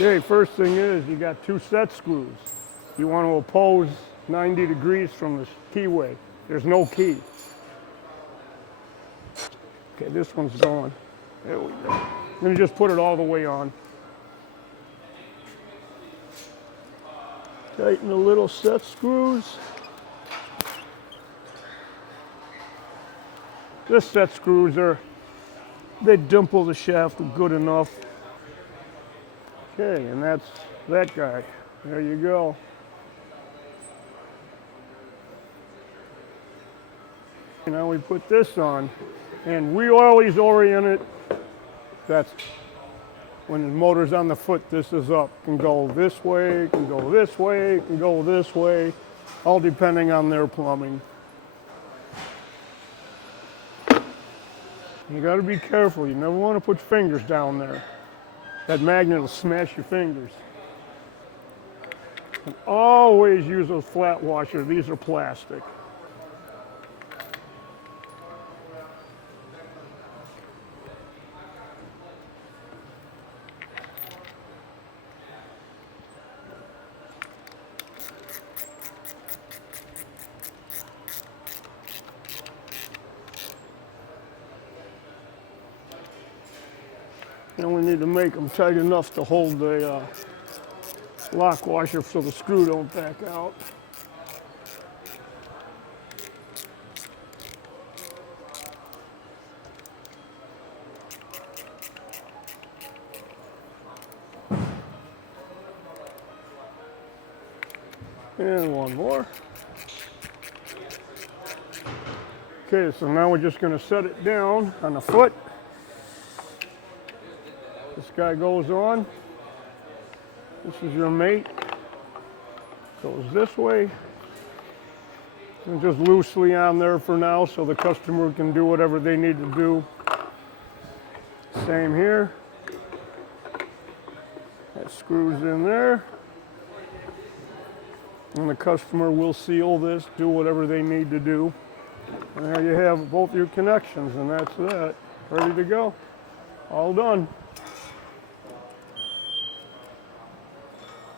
Okay, first thing is you got 2 set screws. You want to oppose 90 degrees from the keyway. There's no key. Okay, this one's going. There we go. Then you just put it all the way on. Tighten the little set screws. This set screws they dimple the shaft good enough. Okay, and that's that guy. There you go. Now we put this on, and we always orient it. That's when the motor's on the foot, this is up. It can go this way, it can go this way, it can go this way, all depending on their plumbing. You got to be careful. You never want to put fingers down there. That magnet will smash your fingers. And always use those flat washers. These are plastic. You only need to make them tight enough to hold the lock washer so the screw don't back out. And one more. Okay, so now we're just going to set it down on the foot. This guy goes on. This is your mate. Goes this way. And just loosely on there for now so the customer can do whatever they need to do. Same here. That screws in there. And the customer will seal this, do whatever they need to do. And there you have both your connections, and that's that. Ready to go. All done.